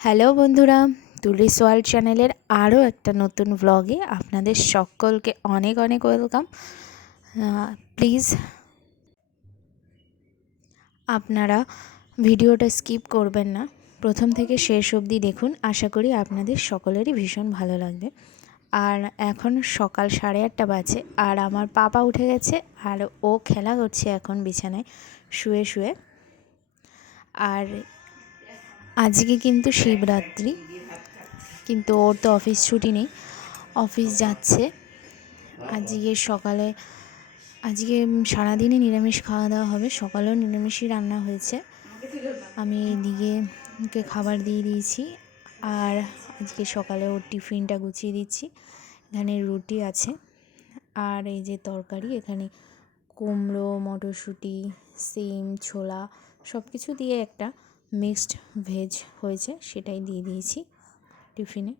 Hello বন্ধুরা, তুলিস world চ্যানেলের আরও একটা নতুন ব্লগে আপনাদের সকলকে অনেক অনেক ওয়েলকাম। প্লিজ আপনারা ভিডিওটা স্কিপ করবেন না, প্রথম থেকে শেষ অবধি দেখুন। আশা করি আপনাদের সকলেরই ভীষণ ভালো লাগবে। আর এখন সকাল 8:30 বাজে, আর আমার পাপা উঠে গেছে আর ও খেলা করছে এখন বিছানায় শুয়ে শুয়ে। আর আজকে কিন্তু শিবরাত্রি, কিন্তু ওর তো অফিস ছুটি নেই, অফিস যাচ্ছে। আজকে সারাদিনই নিরামিষ খাওয়া দাওয়া হবে, সকালেও নিরামিষই রান্না হয়েছে। আমি এইদিকে ওকে খাবার দিয়ে দিয়েছি, আর আজকে সকালে ওর টিফিনটা গুছিয়ে দিচ্ছি। এখানে রুটি আছে, আর এই যে তরকারি, এখানে কুমড়ো, মটরশুঁটি, সিম, ছোলা সব কিছু দিয়ে একটা মিক্সড ভেজ হয়েছে, সেটাই দিয়ে দিয়েছি টিফিনে।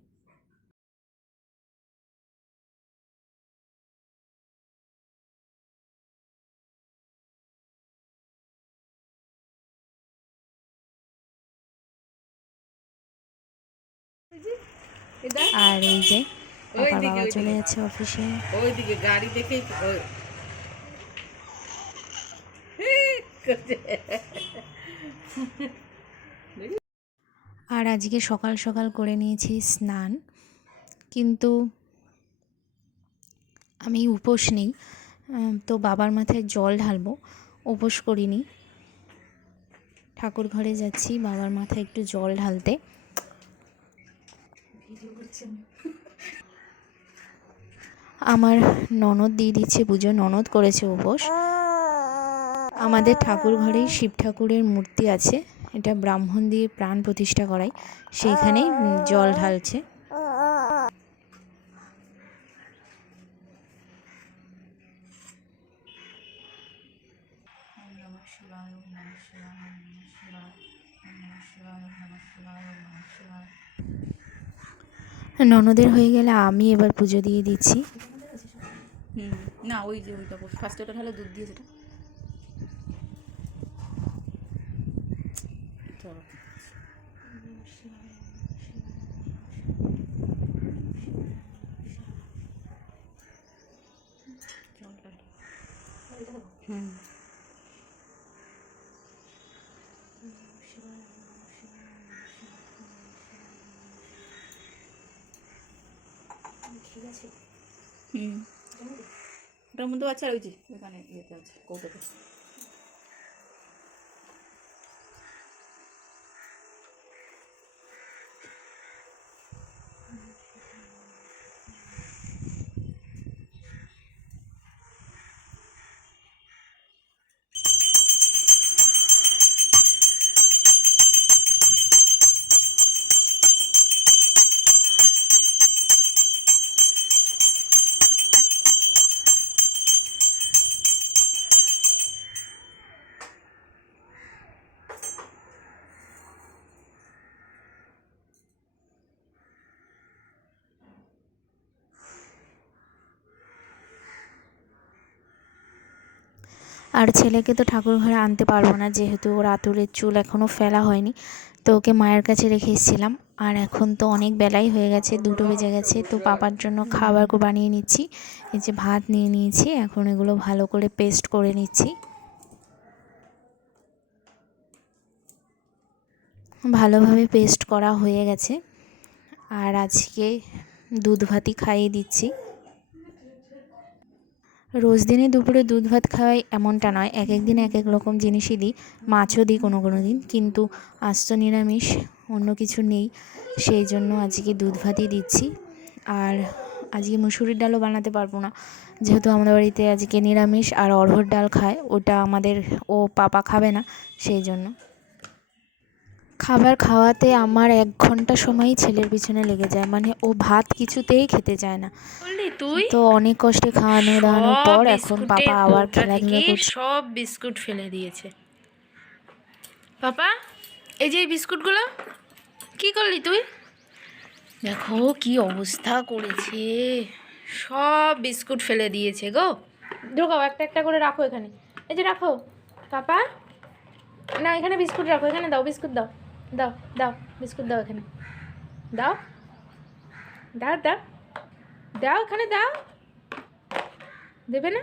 আর এই যে পাপার বাবা চলে যাচ্ছে অফিসে। ওইদিকে গাড়ি দেখেই আর আজকে সকাল সকাল করে নিয়েছি স্নান, কিন্তু আমি উপোস নেই, তো বাবার মাথায় জল ঢালবো, উপোস করিনি। ঠাকুর ঘরে যাচ্ছি বাবার মাথায় একটু জল ঢালতে। আমার ননদ দিয়ে দিচ্ছে পুজো, ননদ করেছে উপোস। আমাদের ঠাকুর ঘরেই শিব ঠাকুরের মূর্তি আছে, এটা ব্রাহ্মণ দিয়ে প্রাণ প্রতিষ্ঠা করাই, সেইখানেই জল ঢালছে। ননদের হয়ে গেলে আমি এবার পুজো দিয়ে দিচ্ছি। না ওই যে ওইটা ফার্স্ট ওটা ঢালে দুধ দিয়ে সেটা ওটার মধ্যে আছে, আর ওই যে ওখানে ইয়েতে আছে কৌটোতে। আর ছেলেকে তো ঠাকুর ঘরে আনতে পারবো না, যেহেতু ওর আঁতুড়ের চুল এখনও ফেলা হয়নি, তো ওকে মায়ের কাছে রেখে এসেছিলাম। আর এখন তো অনেক বেলাই হয়ে গেছে, 2টো বেজে গেছে, তো পাপার জন্য খাবার বানিয়ে নিচ্ছি। এই যে ভাত নিয়ে নিয়েছি, এখন এগুলো ভালো করে পেস্ট করে নিচ্ছি। ভালোভাবে পেস্ট করা হয়ে গেছে, আর আজকে দুধ ভাতই খাইয়ে দিচ্ছি। রোজ দিনই দুপুরে দুধ ভাত খাওয়াই এমনটা নয়, এক এক দিন এক এক রকম জিনিসই দিই, মাছও দিই কোনো কোনো দিন, কিন্তু আজ তো নিরামিষ, অন্য কিছু নেই, সেই জন্য আজকে দুধ ভাতই দিচ্ছি। আর আজকে মুসুরির ডালও বানাতে পারবো না, যেহেতু আমাদের বাড়িতে আজকে নিরামিষ, আর অড়হর ডাল খায়, ওটা আমাদের পাপা খাবে না, সেই জন্য। খাবার খাওয়াতে আমার 1 ঘন্টা সময়ই ছেলের পিছনে লেগে যায়, মানে ও ভাত কিছুতেই খেতে চায় না। তো অনেক কষ্টে খাওয়ানো দাওয়ানোর পর এখন পাপা আবার খেলাধুলা করছে। সব বিস্কুট ফেলে দিয়েছে পাপা। এই যে বিস্কুটগুলো কি করলি তুই? দেখো কি অবস্থা করেছে, সব বিস্কুট ফেলে দিয়েছে গো। ঢোকাও, একটা একটা করে রাখো এখানে, এই যে রাখো পাপা, না এখানে বিস্কুট রাখো, এখানে দাও বিস্কুট দাও। দাও দাও বিস্কুট দাও, এখানে দাও দাও দাও দাও, এখানে দাও, দেবে না?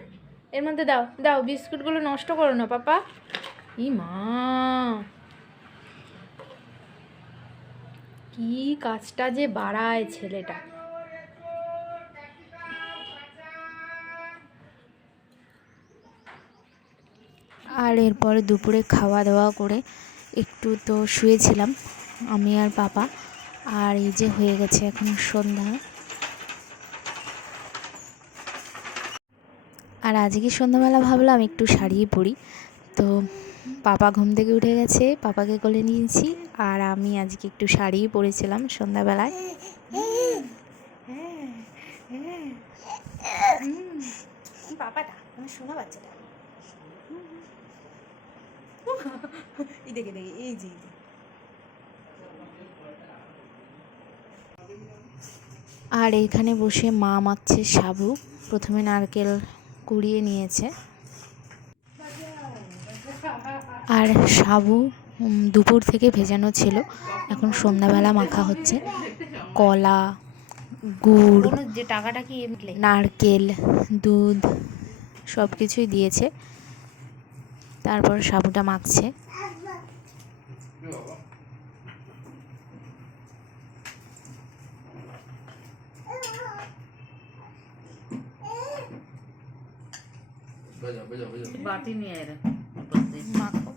এর মধ্যে দাও দাও, বিস্কুটগুলো নষ্ট করো না পাপা। ই মা, কি কাজটা যে বাড়ায় ছেলেটা। আর এরপরে দুপুরে খাওয়া দাওয়া করে একটু তো শুয়েছিলাম আমি আর পাপা। আর এই যে হয়ে গেছে এখন সন্ধ্যা। আর আজকে সন্ধ্যাবেলা ভাবলাম একটু শাড়িই পরি। তো পাপা ঘুম থেকে উঠে গেছে, পাপাকে কোলে নিয়েছি। আর আমি আজকে একটু শাড়িই পরেছিলাম সন্ধ্যাবেলায়। পাপাটা আমার শোনা বাচ্চাটা, এই দেখে দেখে এই যে আর এইখানে বসে মা মাখছে সাবু। প্রথমে নারকেল কুড়িয়ে নিয়েছে। আর সাবু দুপুর থেকে ভেজানো ছিল, এখন সন্ধ্যাবেলা মাখা হচ্ছে। কলা, গুড়, যে টাকাটা কি নারকেল, দুধ সব কিছুই দিয়েছে। তারপর সাবুটা মাখছে। বাটি নিয়ে এর মাখো।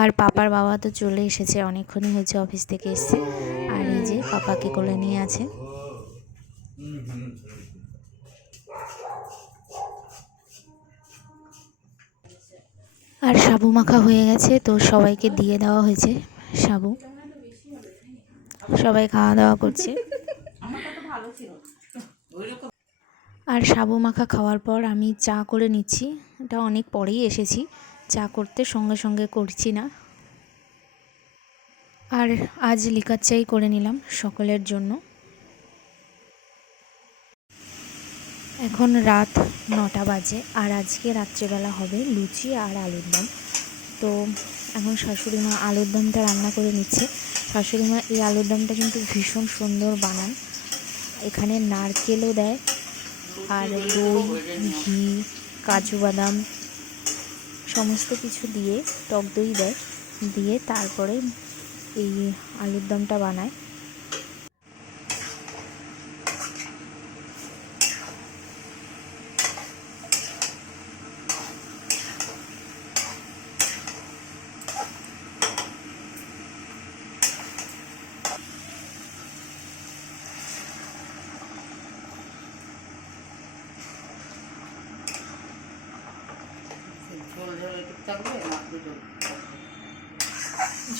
আর পাপার বাবা তো চলে এসেছে, অনেকক্ষণই হয়েছে অফিস থেকে এসছে। আর এই যে পাপাকে কোলে নিয়ে আছে। আর সাবু মাখা হয়ে গেছে, তো সবাইকে দিয়ে দেওয়া হয়েছে সাবু। সবাই খাওয়া দাওয়া করছে। আর সাবু মাখা খাওয়ার পর আমি চা করে নিচ্ছি। এটা অনেক পরেই এসেছি চা করতে, সঙ্গে সঙ্গে করছি না। আর আজ লিকার চাই করে নিলাম সকলের জন্য। এখন রাত 9টা বাজে। আর আজকে রাত্রেবেলা হবে লুচি আর আলুর দম। তো এখন শাশুড়ি মা আলুর দমটা রান্না করে নিচ্ছে। শাশুড়ি মা এই আলুর দমটা কিন্তু ভীষণ সুন্দর বানান। এখানে নারকেলও দেয়, আর দই, ঘি, কাজু বাদাম সমস্ত কিছু দিয়ে, টক দই দেয়, দিয়ে তারপরে এই আলুর দমটা বানায়।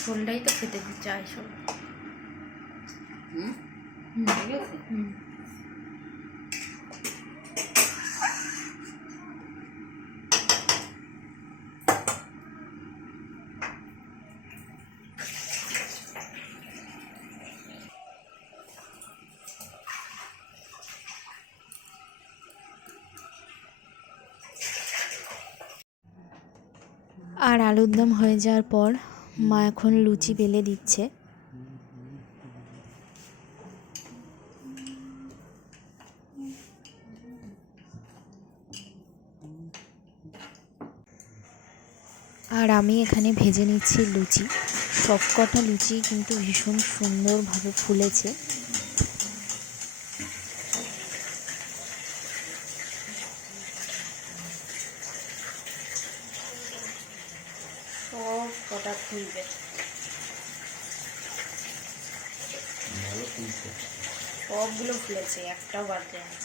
ঝোলটাই তো খেতে চাই সব। আর আলুর দম হয়ে যাওয়ার পর মা এখন লুচি বেলে দিচ্ছে। আর আমি এখানে ভেজে নিচ্ছি লুচি। সব কটা লুচি কিন্তু ভীষণ সুন্দরভাবে ফুলেছে। সব কটা ফুলবে, সবগুলো ফুলেছে, একটাও বাদ দেয় না।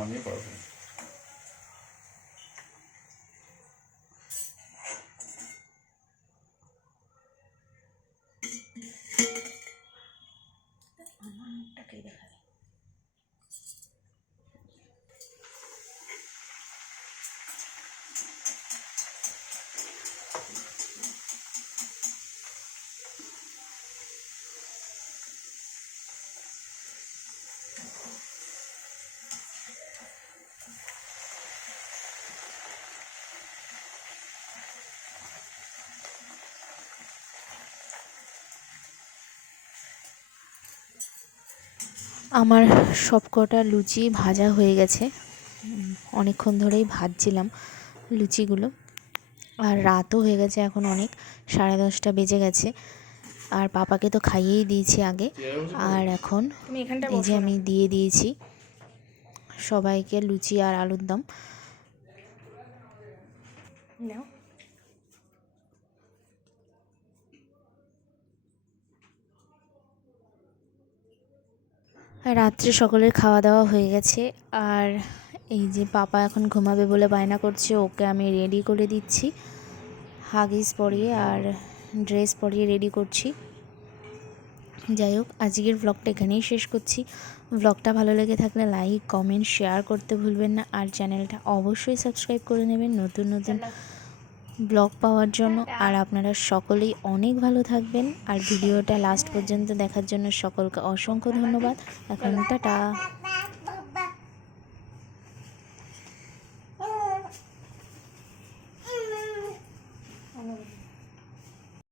আমি পারবো। আমার মুখটাকে দেখাবে। আমার সবকটা লুচি ভাজা হয়ে গেছে। অনেকক্ষণ ধরেই ভাজছিলাম লুচিগুলো। আর রাতও হয়ে গেছে, এখন অনেক 10:30 বেজে গেছে। আর পাপাকে তো খাইয়েই দিয়েছি আগে। আর এখন তুমি এখানটা এই যে বসো না। আমি দিয়ে দিয়েছি সবাইকে লুচি আর আলুর দম। নাও। রাত্রে সকলের খাওয়া দাওয়া হয়ে গেছে। আর এই যে পাপা এখন ঘুমাবে বলে বায়না করছে, ওকে আমি রেডি করে দিচ্ছি, হাগিস পরিয়ে আর ড্রেস পরিয়ে রেডি করছি। যাই হোক, আজকের ব্লগটা এখানেই শেষ করছি। ব্লগটা ভালো লেগে থাকলে লাইক, কমেন্ট, শেয়ার করতে ভুলবেন না। আর চ্যানেলটা অবশ্যই সাবস্ক্রাইব করে নেবেন নতুন নতুন ব্লগ পাওয়ার জন্য। আর আপনারা সকলেই অনেক ভালো থাকবেন। আর ভিডিওটা লাস্ট পর্যন্ত দেখার জন্য সকলকে অসংখ্য ধন্যবাদ। এখন টাটা।